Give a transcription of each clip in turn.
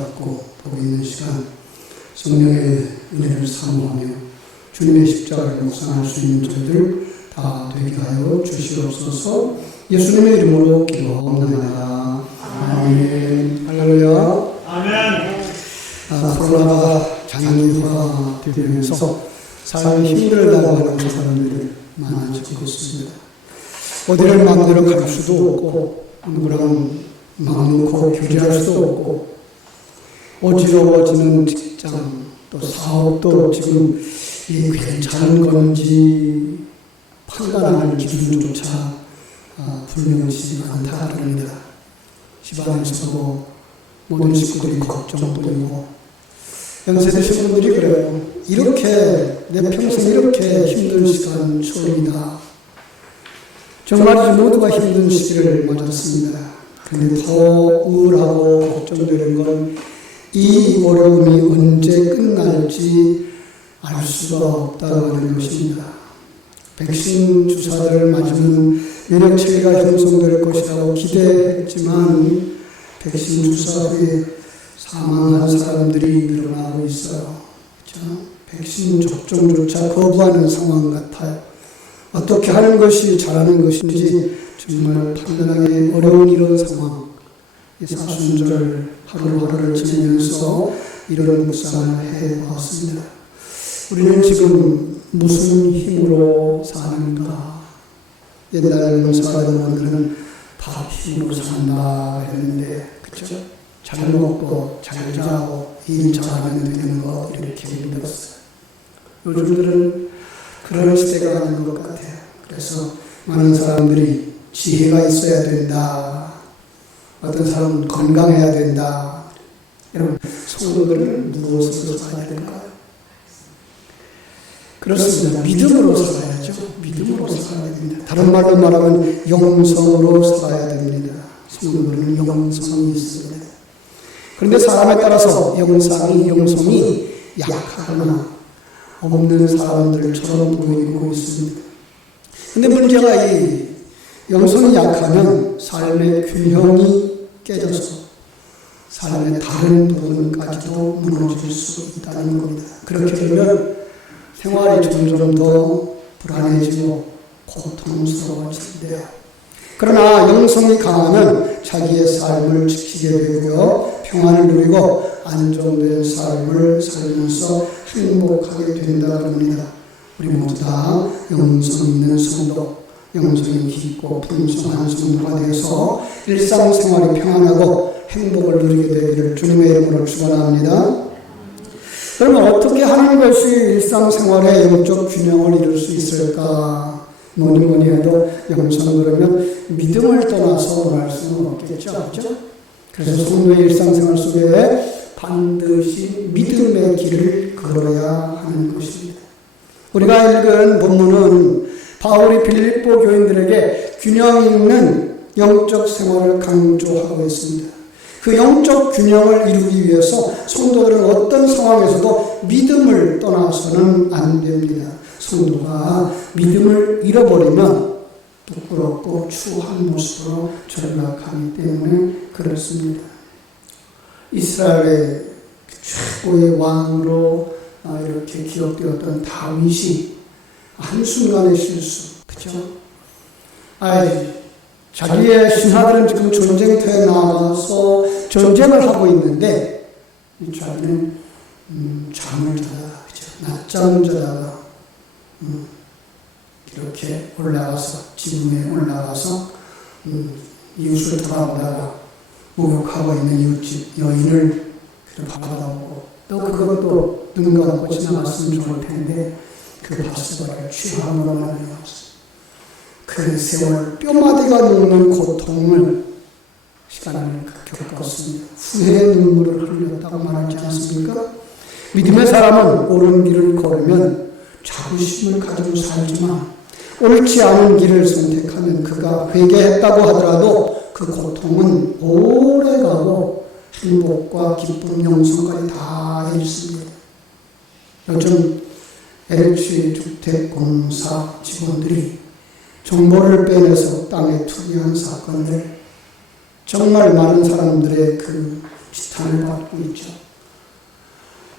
받고 보고 있는 시간 성령의 은혜를 사모하며 주님의 십자가를 묵상할 수 있는 저희들 다 되게 하여 주시옵소서. 예수님의 이름으로 기도하옵나이다. 아멘. 할렐루야. 아멘. 코로나가 장기화가 되면서 삶이 힘들다고 하는 사람들이 많아지고 있습니다. 어디를 마음대로 갈 수도 없고 누구랑 마음 놓고 교제할 수도 없고 어지러워지는 직장 또 사업도 지금 이게 괜찮은 건지 판단할 기준조차 분명치 않다 그럽니다. 집안에서도 모든 식구들이 걱정뿐이고 연세 드신 분들이 그래요. 이렇게 내 평생 이렇게 힘든 시간 처음이다. 정말 모두가 힘든 시기를 맞았습니다. 그런데 더 우울하고 걱정되는 건 이 어려움이 언제 끝날지 알 수가 없다고 하는 것입니다. 백신 주사를 맞으면 면역 체계가 형성될 것이라고 기대했지만 백신 주사 후에 사망한 사람들이 늘어나고 있어요. 그렇죠? 백신 접종조차 거부하는 상황 같아요. 어떻게 하는 것이 잘하는 것인지 정말 판단하기 어려운 이런 상황. 사순절 하루하루를 지내면서 이런 묵상을 해왔습니다. 우리는 지금 무슨 힘으로 사는가? 옛날 농사가들은 밥 힘으로 산다 했는데, 그렇죠? 잘 먹고 잘 자고 일 잘하면 되는 거 이렇게 힘들었어요. 요즘들은 그런 시대가 아닌 것 같아요. 그래서 많은 사람들이 지혜가 있어야 된다. 어떤 사람은 건강해야 된다. 여러분, 성도들은 무엇으로 살아야 될까요? 그렇습니다. 믿음으로 살아야죠. 믿음으로 살아야 됩니다. 다른 말로 말하면 영성으로 살아야 됩니다. 성도들은 영성이 있습니다. 그런데 사람에 따라서 영성이 약하거나 없는 사람들처럼 보이고 있습니다. 그런데 문제가 이 영성이 약하면 삶의 균형이 깨져서 삶의 다른 부분까지도 무너질 수 있다는 겁니다. 그렇게 되면 생활이 점점 더 불안해지고 고통스러워진대요. 그러나 영성이 강하면 자기의 삶을 지키게 되고요, 평안을 누리고 안정된 삶을 살면서 행복하게 된다고 합니다. 우리 모두 다 영성 있는 성도, 영성이 깊고 풍성한 성도가 되어서 일상생활이 평안하고 행복을 누리게 되기를 주님의 이름으로 축원합니다. 그러면 어떻게 하는 것이 일상생활의 영적 균형을 이룰 수 있을까? 뭐니 해도 영성 그러면 믿음을 떠나서 할 수는 없겠죠. 그렇죠? 그래서 성도의 일상생활 속에 반드시 믿음의 길을 걸어야 하는 것입니다. 우리가 읽은 본문은 바울이 빌립보 교인들에게 균형 있는 영적 생활을 강조하고 있습니다. 그 영적 균형을 이루기 위해서 성도들은 어떤 상황에서도 믿음을 떠나서는 안 됩니다. 성도가 믿음을 잃어버리면 부끄럽고 추한 모습으로 전락하기 때문에 그렇습니다. 이스라엘의 최고의 왕으로 이렇게 기억되었던 다윗이 한순간의 실수, 그렇죠? 자기의 신하들은 지금 전쟁터에 나가서 전쟁을 하고 있는데 자기는 잠을 자다가, 그렇죠? 낮잠을 자다가 이렇게 올라가서 지붕에 올라가서 이웃을 돌아보다가 목욕하고 있는 이웃집 여인을 바라보고 또 그것도 눈 감고 지나갔으면 좋을 텐데 그 바스바를 취함으로 말미암았어요. 그 세월 뼈마디가 녹는 고통을 시간을 겪었습니다. 후회의 눈물을 흘렸다고 말하지 않습니까? 믿음의 사람은 옳은 길을 걸으면 자부심을 가지고 살지만 옳지 않은 길을 선택하면 그가 회개했다고 하더라도 그 고통은 오래가고 행복과 기쁨, 영성까지 다 잃습니다. 요즘 LH 주택공사 직원들이 정보를 빼내서 땅에 투기한 사건을 정말 많은 사람들의 그 지탄을 받고 있죠.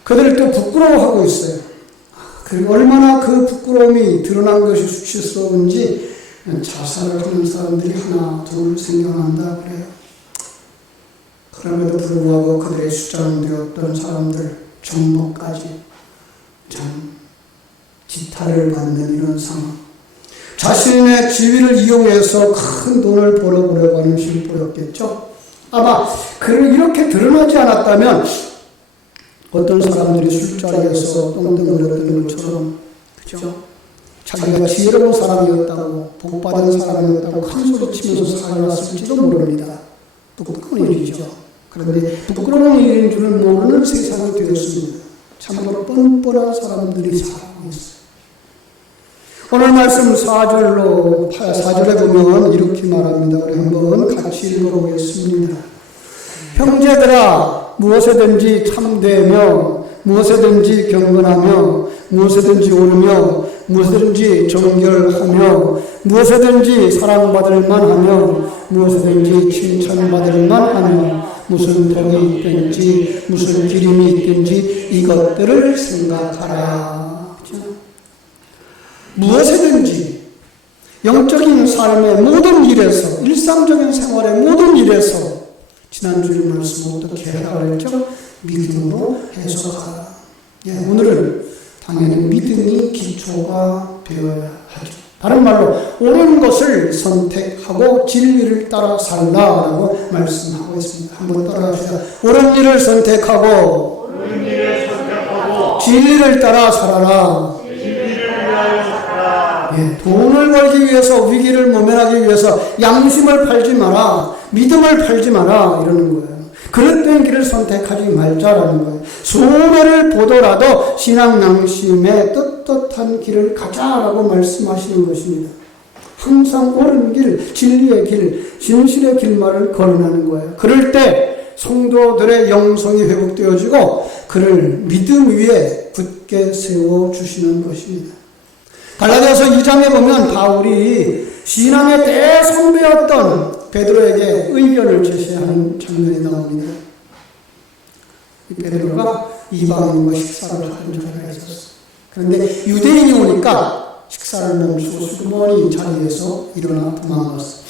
그들을 또 부끄러워하고 있어요. 그리고 얼마나 그 부끄러움이 드러난 것이 수치스러운지 자살을 하는 사람들이 하나 둘 생겨난다 그래요. 그럼에도 불구하고 그들의 수장이 되었던 사람들 정모까지 참 지탄을 받는 이런 상황. 자신의 지위를 이용해서 큰 돈을 벌어보려고 하는 심보였겠죠. 아마 그를 이렇게 드러나지 않았다면 어떤 사람들이 술자리에서 똥덩거렸던 것처럼, 그죠? 자기가 지혜로운 사람이었다고, 복받은 사람이었다고 큰 소리 치면서 살아왔을지도 모릅니다. 부끄러운 일이죠. 그런데 부끄러운 일인 줄은 모르는 세상이 되었습니다. 참으로 뻔뻔한 사람들이 살아가고 있어요. 오늘 말씀 4절에 보면 이렇게 말합니다. 우리 한번 같이 읽어보겠습니다. 형제들아, 무엇에든지 참되며 무엇에든지 경건하며 무엇에든지 옳으며 무엇에든지 정결하며 무엇에든지 사랑받을 만하며 무엇에든지 칭찬받을 만하며 무슨 덕이 있든지 무슨 기림이 있든지 이것들을 생각하라. 무엇이든지 영적인 삶의 모든 일에서, 일상적인 생활의 모든 일에서 지난주에 말씀 어떻게 해라 그랬죠? 믿음으로 해석하라. 오늘은 당연히 믿음이 기초가 되어야 하죠. 다른 말로 옳은 것을 선택하고 진리를 따라 살라라고 말씀하고 있습니다. 한번 따라합시다. 옳은 일을 선택하고 진리를 따라 살아라. 돈을 벌기 위해서, 위기를 모면하기 위해서 양심을 팔지 마라, 믿음을 팔지 마라 이러는 거예요. 그릇된 길을 선택하지 말자라는 거예요. 손해를 보더라도 신앙 양심의 떳떳한 길을 가자라고 말씀하시는 것입니다. 항상 옳은 길, 진리의 길, 진실의 길만을 거론하는 거예요. 그럴 때 성도들의 영성이 회복되어지고 그를 믿음 위에 굳게 세워주시는 것입니다. 갈라디아서 2장에 보면 바울이 신앙의 대선배였던 베드로에게 의견을 제시하는 장면이 나옵니다. 이 베드로가 이방인과 식사를 한 적이 있었어요. 그런데 유대인이 오니까 식사를 멈추고 수고머니 자리에서 일어나 도망갔어요.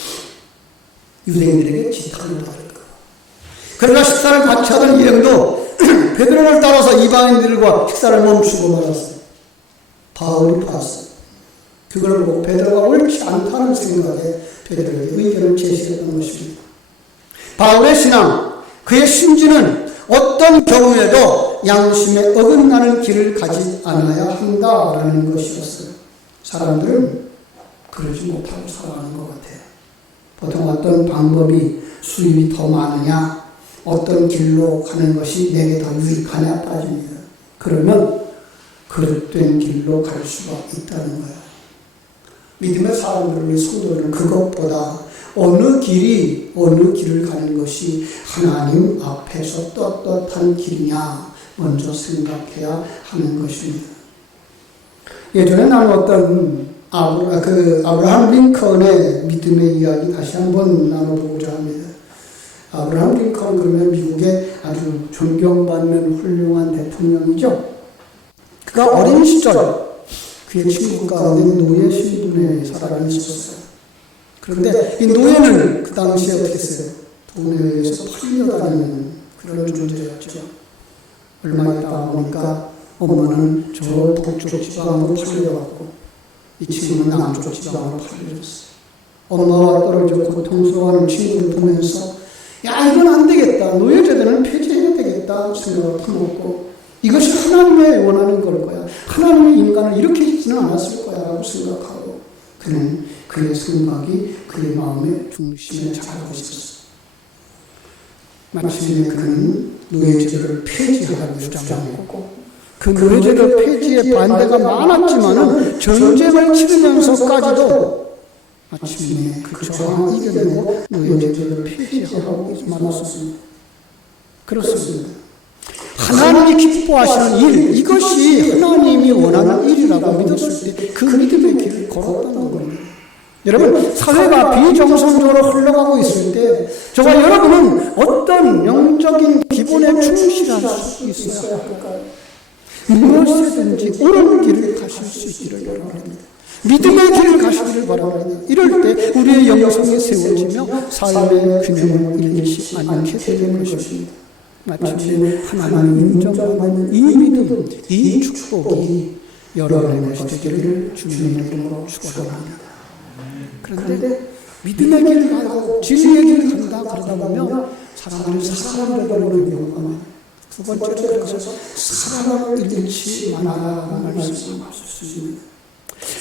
유대인들에게 지탄을 받을 거예요. 그러나 식사를 같이 하던 일행도 베드로를 따라서 이방인들과 식사를 멈추고 말았어요. 바울이 봤어요. 그걸 보고 베드로가 옳지 않다는 생각에 베드로에게 의견을 제시했던 것입니다. 바울의 신앙, 그의 심지는 어떤 경우에도 양심에 어긋나는 길을 가지 않아야 한다라는 것이었어요. 사람들은 그러지 못하고 살아가는 것 같아요. 보통 어떤 방법이 수입이 더 많으냐, 어떤 길로 가는 것이 내게 더 유익하냐 따집니다. 그러면 그릇된 길로 갈 수가 있다는 거예요. 믿음의 사람들을 위해 성도들은 그것보다 어느 길을 가는 것이 하나님 앞에서 떳떳한 길이냐 먼저 생각해야 하는 것입니다. 예전에 나는 어떤 아브라함 링컨의 믿음의 이야기 다시 한번 나눠보고자 합니다. 아브라함 링컨 그러면 미국의 아주 존경받는 훌륭한 대통령이죠. 그가 어린 시절 그의 친구 가운데 노예 신분의 사람이 있었어요. 그런데 이 노예는 그 당시에 어떻게 했어요? 돈에 의해서 팔려다니는 그런 존재였죠. 얼마 있다 보니까 엄마는 저 북쪽 지방으로 팔려갔고 이 친구는 남쪽 지방으로 팔려졌어요. 엄마와 떨어져 고통스러워하는 친구를 보면서 야, 이건 안 되겠다. 노예제도는 폐지해야 되겠다 생각을 품었고 이것이 하나님의 원하는 걸 거야. 하나님의 인간을 이렇게 짓지는 않았을 거야 라고 생각하고 그는 그의 생각이 그의 마음의 중심에 자라고 있었어. 마침내 그는 노예제도를 폐지하라고 주장했고 그 노예제도 폐지에 반대가 많았지만은 전쟁을 치르면서까지도 마침내 그 저항을 이겨내고 노예제도를 폐지하고 말았습니다. 그렇습니다. 하나님이 기뻐하시는 일, 이것이 하나님이 원하는 일이라고 믿었을 때 그 믿음의 길을 걸었다는 겁니다. 여러분, 사회가 비정상적으로 흘러가고 있을 때 저와 여러분은 어떤 영적인 기본에 충실할 수 있어야 할까요? 무엇이든지 옳은 길을 가실 수 있기를 바랍니다. 믿음의 길을 가시기를 바랍니다. 이럴 때 우리의 영성이 세워지며 삶의 균형을 잃지 않게 되는 것입니다. 마침내 하나님 인정받는 이 믿음, 이 축복이 여러분의 것이 되기를 주님의 이름으로 축원합니다. 그런데 믿음의 길을 가고 진리의 길을 간다 그러다 보면 사람들이 사랑을 잃어버리는 경우가 많아요. 두 번째로 그래서 사랑을 잃지 말아라는 말씀을 하셨습니다.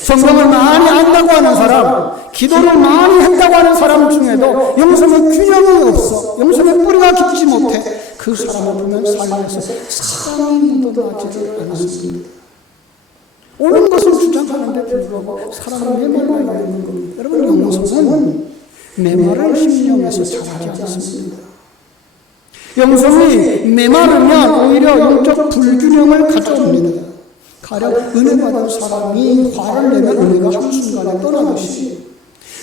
성경을 많이 안다고 하는 사람, 기도를 많이 한다고 하는 사람 중에도 영성의 균형이 없어, 영성의 뿌리가 깊지 못해 그 사람을 보면 삶에서 사랑이 묻어나지를 않았습니다. 옳은 것을 주장하는데 불구하고 사랑은 메말라 있는 겁니다. 여러분, 영성은 메마른 심령에서 자라지 않습니다. 영성이 메마르면 오히려 영적 불균형을 가져옵니다. 가령 은혜 받은 사람이 화를 내면 은혜가 한순간에 떠나듯이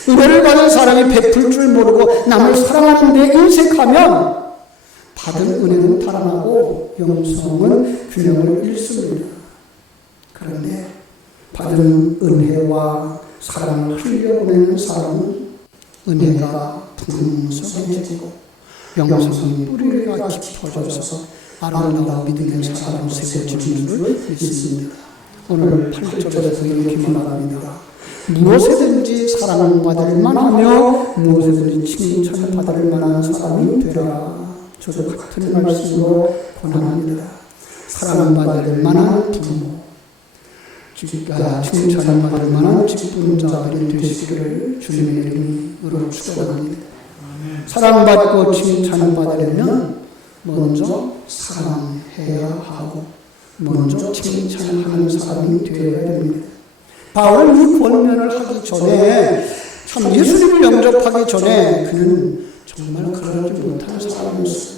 은혜를 받은 사람이 베풀 줄 모르고 남을 사랑하는 데 인색하면 받은 은혜는 달아나고 영성은 균형을 잃습니다. 그런데 받은 은혜와 사랑을 흘려보내는 사람은 은혜가 풍성해지고 영성이 뿌리가 깊어져서 아름다운 믿음의 사람으로 세워지는 줄 믿습니다. 오늘 8절에서 이렇게 말합니다. 무엇이든지 사랑받을 만하며 무엇이든지 칭찬받을 만한 사람이 되라. 저도 같은 말씀으로 권합니다. 사랑받을 만한 부모, 칭찬받을 만한 직분자들이 되시기를 주님의 이름으로 축원합니다. 사랑받고 칭찬받으려면 먼저 사랑해야 하고 먼저 칭찬하는 사람이 되어야 됩니다. 바울은 이 권면을 하기 전에, 참 예수님을 영접하기 전에 그는 정말 그러지 못한 사람이었어요.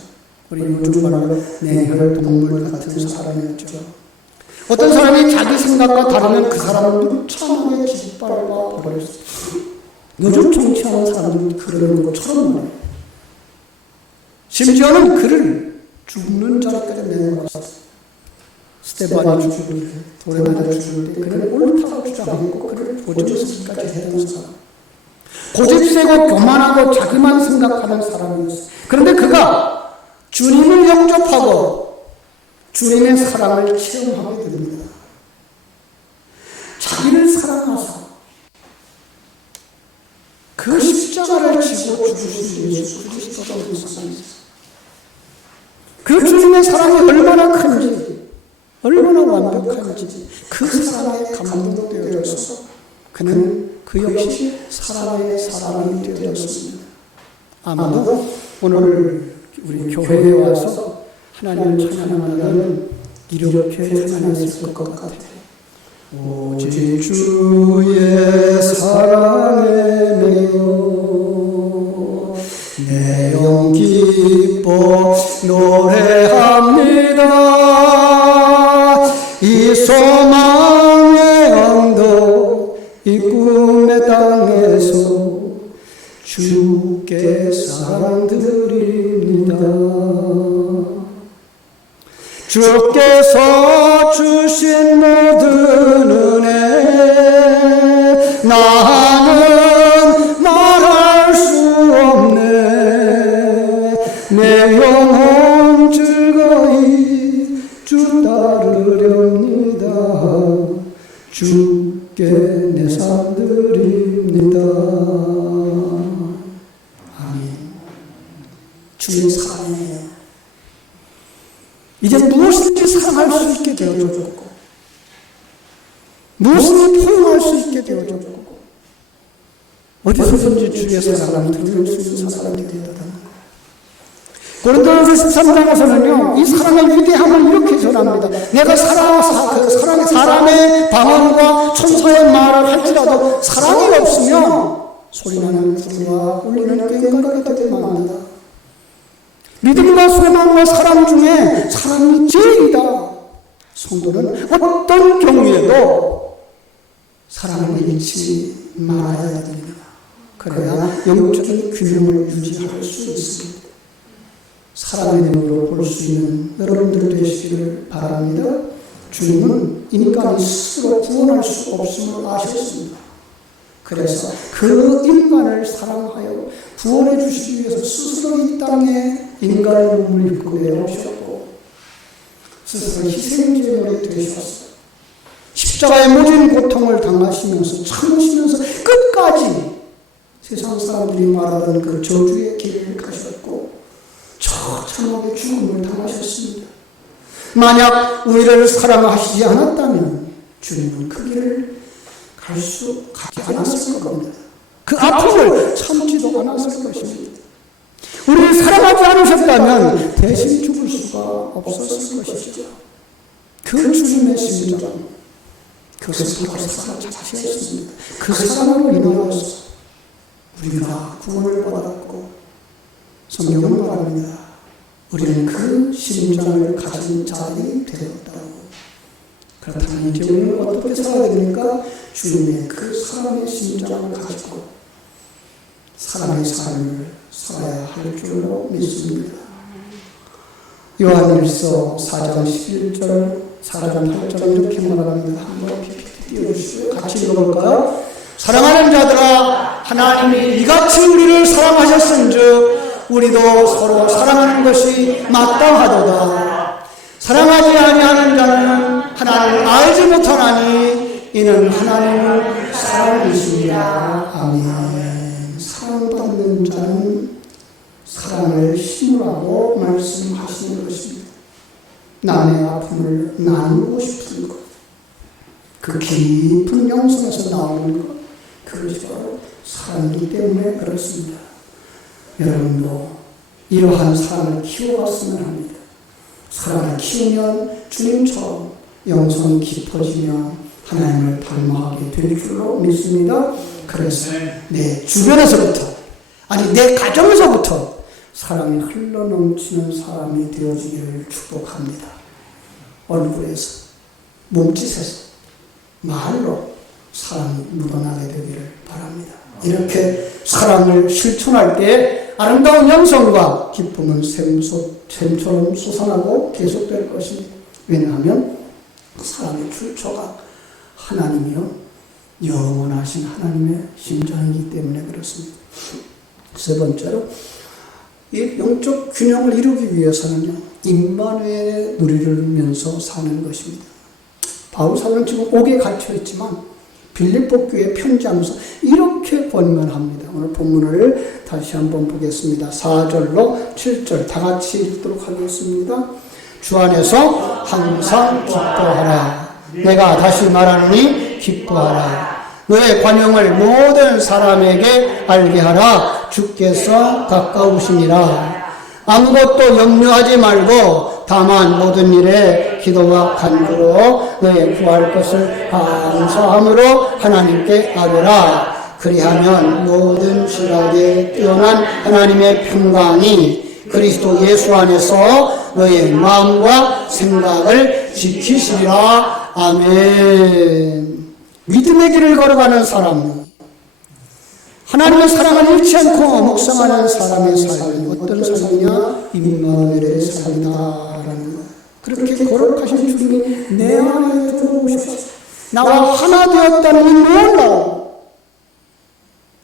우리 요즘 말로 내혈 동물 같은 사람이었죠. 어떤 사람이 자기 생각과 다르면 그 사람을 무참하게 짓밟아 버렸어요. 요즘 정치하는 사람들은 그러는 것처럼 말해요. 심지어는 그를 죽는 자리까지 내놓았어요. 스테반이 죽을 때, 돌에 맞아 죽을 때 그는 옳다고 주장했고 그를 고집세기까지 했던 사람. 고집세고 교만하고 자기만 생각하는 사람이었어요. 그런데 그가 주님을 영접하고 주님의 사랑을 체험하게 됩니다. 자기를 사랑하사 그 십자가를 지고 죽으신 예수 그리스도를 사랑했어요. 그 주님의 사랑이 얼마나 큰지, 얼마나 완벽한지 그 사랑에 감동되어져서 그는 그 역시 사랑의 사람이 되었습니다. 아마도 오늘 우리 교회에 와서 하나님을 찬양하면 이렇게 찬양했을 것 같아요. 오직 주의 사랑에 매여 내 영 기뻐 노래합니다. 이 소망의 언덕 이 꿈의 땅에서 주께 사랑드립니다. 주께서 주신 모든 은혜 나는 말할 수 없네. 내 영혼 즐거이 주 따르렵니다. 주께 내 삶 드립니다. 아멘. 주님 사랑해요. 이제 무엇인지 사랑할 수 있게 되어졌고 무엇을 포용할 수 있게 되어졌고 어디서든지 주의 사랑을 들을 수 있는 사람이 되었다는 것. 고린도전서 13장에서는요 이 사랑의 위대함을 이렇게 전합니다. 내가 사람의 방언과 천사의 말을 할지라도 사랑이 없으면 소리나는 구두와 울리는 꽹과리가 되게 만든다. 믿음과 소망과 사랑 중에 사랑이 제일이다. 성도는 어떤 경우에도 사랑을 잃지 말아야 됩니다. 그래야 영적인 균형을 유지할 수 있습니다. 사람의 눈으로 볼 수 있는 여러분들 되시기를 바랍니다. 주님은 인간이 스스로 구원할 수 없음을 아셨습니다. 그래서 그 인간을 사랑하여 구원해 주시기 위해서 스스로 이 땅에 인간의 몸을 입고 내려오셨고 스스로 희생제물이 되셨어요. 십자가의 모진 고통을 당하시면서 참으시면서 끝까지 세상 사람들이 말하던 그 저주의 길을 가셨고 처참하게 죽음을 당하셨습니다. 만약 우리를 사랑하시지 않았다면 주님은 그 길을 가지 않았을 겁니다. 그 아픔을 참지도 않았을 것입니다. 우리를 사랑하지 않으셨다면 대신 죽을 수가 없었을 것이죠. 그 주님의 심정, 그것은 바로 사랑 자체였습니다. 그 사랑으로 인하여서 우리가 구원을 받았고 성경은 말합니다. 우리는 그 심장을 가진 자들이 되었다고. 그렇다면 이제 우리는 어떻게 살아야 됩니까? 주님의 그 사랑의 심장을 가지고 사랑의 삶을 살아야 할 줄로 믿습니다. 요한일서 4장 11절, 4장 8절 이렇게 말합니다. 한번 띄워주시고요. 같이 읽어볼까요? 사랑하는 자들아, 하나님이 이같이 우리를 사랑하셨은즉 우리도 서로 사랑하는 것이 마땅하도다. 사랑하지 아니하는 자는 하나님을 알지 못하나니 이는 하나님을 사랑이시니라. 아멘. 사랑받는 자는 사랑을 힘으로 말씀하시는 것입니다. 남의 아픔을 나누고 싶은 것, 그 깊은 영성에서 나오는 것, 그것이 바로 사랑이기 때문에 그렇습니다. 여러분도 이러한 사랑을 키워갔으면 합니다. 사랑을 키우면 주님처럼 영성이 깊어지며 하나님을 닮아가게 될 줄로 믿습니다. 그래서 내 주변에서부터, 아니 내 가정에서부터 사랑이 흘러넘치는 사람이 되어지기를 축복합니다. 얼굴에서, 몸짓에서, 말로 사랑이 묻어나게 되기를 바랍니다. 이렇게 사랑을 실천할 때 아름다운 영성과 기쁨은 샘처럼 솟아나고 계속될 것입니다. 왜냐하면 사랑의 출처가 하나님이요 영원하신 하나님의 심장이기 때문에 그렇습니다. 세 번째로 이 영적 균형을 이루기 위해서는요 임마누엘의 누리면서 사는 것입니다. 바울 사도는 지금 옥에 갇혀 있지만 빌립보 교회에 편지하면서 이렇게 권면합니다. 오늘 본문을 다시 한번 보겠습니다. 4절로 7절 다 같이 읽도록 하겠습니다. 주 안에서 항상 기뻐하라. 내가 다시 말하노니 기뻐하라. 너의 관용을 모든 사람에게 알게 하라. 주께서 가까우시니라. 아무것도 염려하지 말고 다만 모든 일에 기도와 간구로 너의 구할 것을 감사함으로 하나님께 아뢰라. 그리하면 모든 지각에 뛰어난 하나님의 평강이 그리스도 예수 안에서 너의 마음과 생각을 지키시리라. 아멘. 믿음의 길을 걸어가는 사람, 하나님의 사랑을 잃지 않고 묵상하는 사람의 삶이 어떤 삶이냐? 임마누엘의 삶이다라는 것. 그렇게 거룩하신 주님이 내 안에 들어오셔서 나와 하나 되었다는 이 놀라움,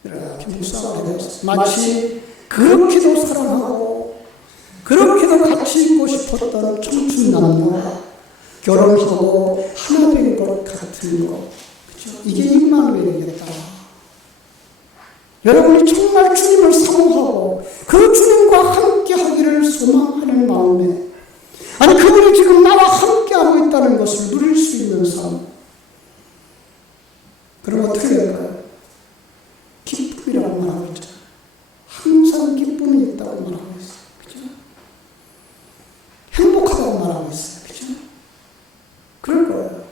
이렇게 묵상하게 되었어요. 마치 그렇게도 사랑하고 그렇게도 같이 있고 싶었던 청춘 남녀가 결혼하고 하나 된 것 같은 것, 그렇죠? 이게 임마누엘이겠다. 여러분이 정말 주님을 사모하고 그 주님과 함께 하기를 소망하는 마음에, 아니 그분이 지금 나와 함께 하고 있다는 것을 누릴 수 있는 삶, 그럼 어떻게 될까요? 기쁨이라고 말하고 있죠. 항상 기쁨이 있다고 말하고 있어요. 그죠? 행복하다고 말하고 있어요. 그죠? 그럴 거예요.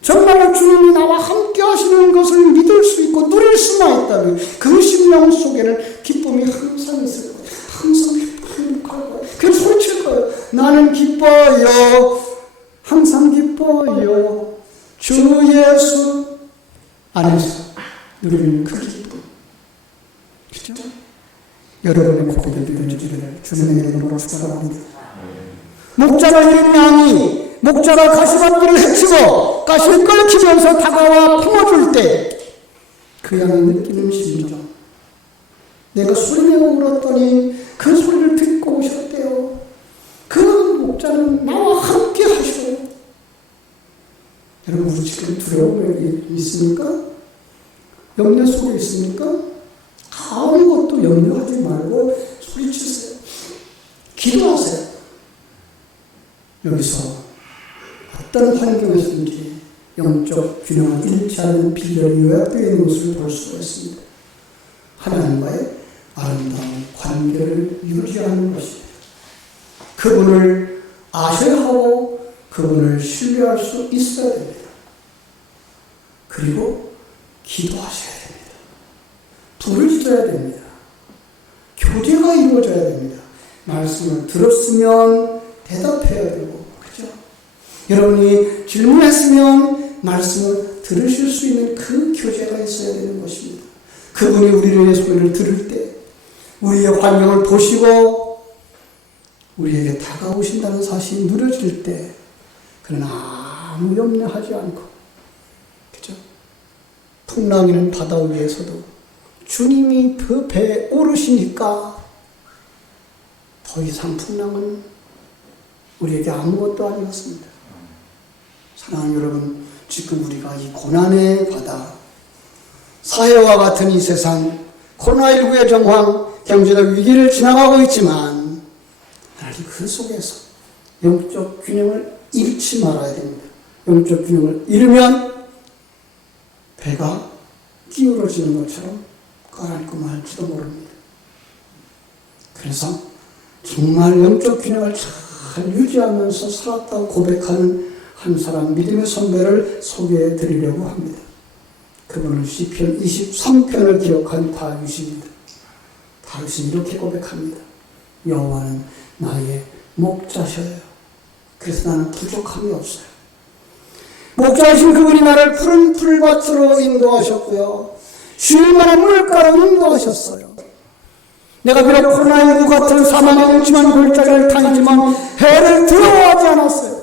정말로 주님이 나와 함께 하시는 것을 믿을 수 있고 누릴 수만 있다면 그 심령 속에는 기쁨이 항상 있을 거예요. 항상 행복할 거예요. 그래서 소리칠 거예요. 나는 기뻐요. 항상 기뻐요. 주 예수 안에서. 누리는 그 기쁨. 그렇죠? 여러분의 고백이 이루어지기를 주님의 이름으로 축원합니다. 목자가 이른 양이 목자가 가시밭길을 헤치고 가시를 끌키면서 다가와 품어줄 때 그 양이 느끼는 심정, 내가 소리내어 울었더니 그 소리를 듣고 오셨대요. 그 목자는 나와 함께 하시고. 여러분, 우리 지금 두려움이 있습니까? 염려 속에 있습니까? 아무것도 염려하지 말고 소리치세요. 기도하세요. 여기서 어떤 환경에서든지 영적 균형을 잃지 않는 비결이 요약되어 있는 것을 볼 수가 있습니다. 하나님과의 아름다운 관계를 유지하는 것입니다. 그분을 아셔야 하고 그분을 신뢰할 수 있어야 됩니다. 그리고 기도하셔야 됩니다. 부르짖어야 됩니다. 교제가 이루어져야 됩니다. 말씀을 들었으면 대답해야 되고, 그죠? 여러분이 질문했으면 말씀을 들으실 수 있는 그 교제가 있어야 되는 것입니다. 그분이 우리의 소리를 들을 때, 우리의 환경을 보시고 우리에게 다가오신다는 사실이 누려질 때, 그는 아무 염려하지 않고, 그죠? 풍랑이는 바다 위에서도 주님이 그 배에 오르시니까 더 이상 풍랑은 우리에게 아무것도 아니었습니다. 사랑하는 여러분, 지금 우리가 이 고난의 바다, 사회와 같은 이 세상, 코로나19의 정황, 경제적 위기를 지나가고 있지만 그 속에서 영적 균형을 잃지 말아야 됩니다. 영적 균형을 잃으면 배가 기울어지는 것처럼 깔끔할지도 모릅니다. 그래서 정말 영적 균형을 잘 유지하면서 살았다고 고백하는 한 사람 믿음의 선배를 소개해 드리려고 합니다. 그분은 시편 23편을 기록한 다윗입니다. 다윗은 이렇게 고백합니다. 여호와는 나의 목자셔요. 그래서 나는 부족함이 없어요. 목자이신 그분이 나를 푸른 풀밭으로 인도하셨고요. 쉴 만한 물가로 인도하셨어요. 내가 비록 코로나19 같은 사망의 음침한 골짜기를 다니지만 해를 두려워하지 않았어요.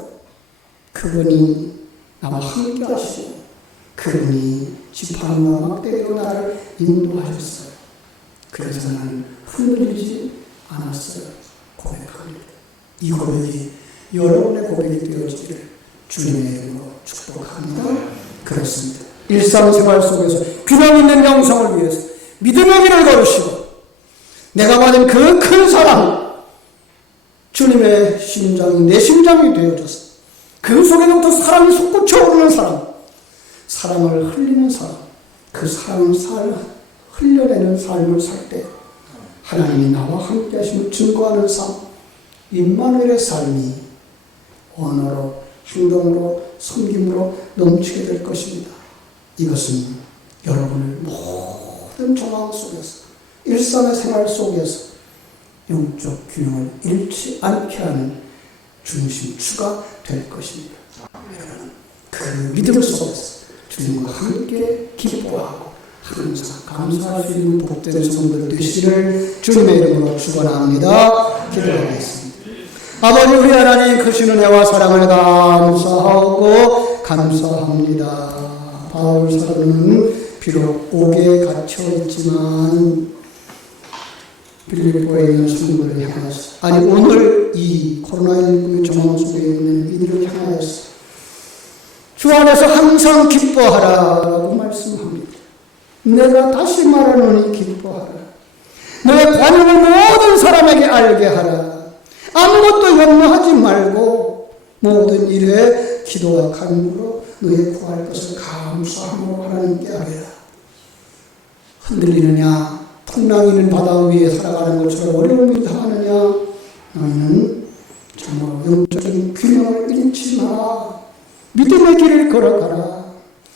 그분이 나와 함께 하시고 그분이 지팡이와 막대기로 나를 인도하셨어요. 그래서 나는 흔들리지 않았어요. 고백합니다. 이 고백이 여러분의 고백이 되어지기를 주님의 이름으로 축복합니다. 그렇습니다. 일상생활 속에서 균형 있는 영성을 위해서 믿음의 길을 걸으시고 내가 받은 그 큰 사랑, 주님의 심장이 내 심장이 되어져서 그 속에부터 사랑이 솟구쳐 오르는 사람, 사랑을 흘리는 사람, 그 사랑을 흘려내는 삶을 살 때 하나님이 나와 함께 하심을 증거하는 삶, 임마누엘의 삶이 언어로, 행동으로, 섬김으로 넘치게 될 것입니다. 이것은 여러분의 모든 정황 속에서, 일상의 생활 속에서 영적 균형을 잃지 않게 하는 중심추가 될 것입니다. 여러분, 그 믿음 속에서 주님과 함께 기뻐하고 항상 감사할 수 있는 복된 성도들 되시기를 주님의 이름으로 축원합니다. 기도하겠습니다. 아버지, 우리 하나님 크신 은혜와 사랑을 감사하고 감사합니다. 바울 사도는 비록 옥에 갇혀 있지만 빌립보에 있는 성도를 향하여서, 아니 오늘 이 코로나19 정황 속에 있는 이들을 향하여서 주 안에서 항상 기뻐하라라고 말씀합니다. 내가 다시 말하노니 기뻐하라. 너의 관용을 모든 사람에게 알게 하라. 아무것도 염려하지 말고 모든 일에 기도와 간구로 너의 구할 것을 감사함으로 하나님께 아뢰라. 흔들리느냐, 풍랑이 있는 바다 위에 살아가는 것처럼 어려움이 당하느냐, 너희는 정말 영적인 균형을 잃지 마라. 믿음의 길을 걸어가라.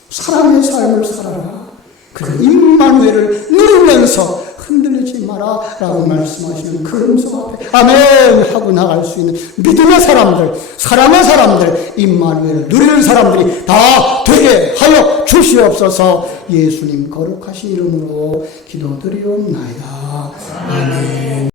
사랑의 삶을 살아라. 그 임마누엘을 누리면서 흔들리지 마라 라고 말씀하시는 그 음성 앞에 아멘 하고 나갈 수 있는 믿음의 사람들, 사랑의 사람들, 임마누엘을 누리는 사람들이 다 되게 하여 주시옵소서. 예수님 거룩하신 이름으로 기도드리옵나이다. 아멘.